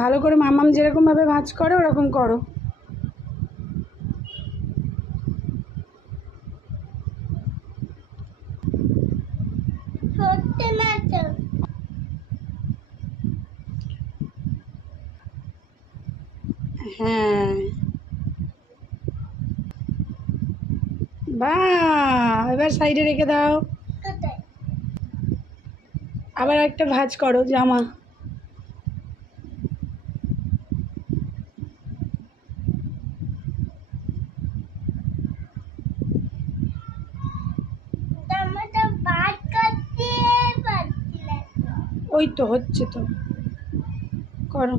ভালো করে মামাম যেরকমভাবে ভাঁজ করে ওরকম করো। হ্যাঁ, বাহ, এবার সাইডে রেখে দাও। আবার একটা ভাঁজ করো জামা। ওই তো হচ্ছে তো, করো।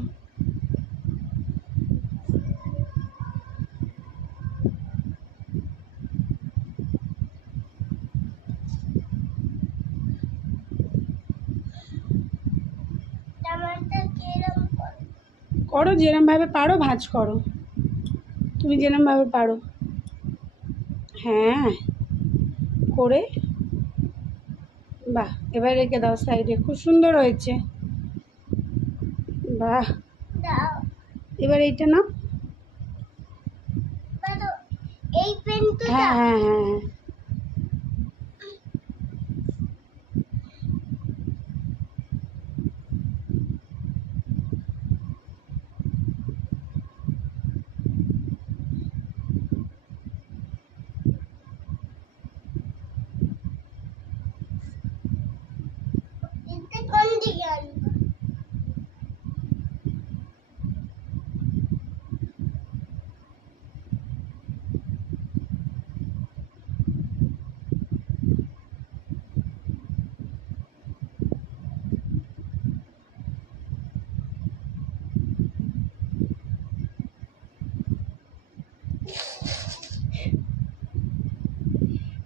করো যেরমভাবে পারো ভাঁজ করো, তুমি যেরমভাবে পারো। হ্যাঁ, করে বাহ, এবার রেখে দাও সাইডে। খুব সুন্দর হয়েছে, বাহ। এবার এইটা নাও। হ্যাঁ হ্যাঁ হ্যাঁ,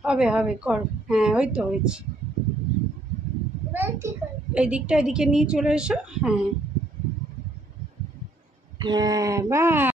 হবে হবে, করো। হ্যাঁ, ওই তো হয়েছে। এই দিকটা এদিকে নিয়ে চলে এসো। হ্যাঁ হ্যাঁ, বাহ।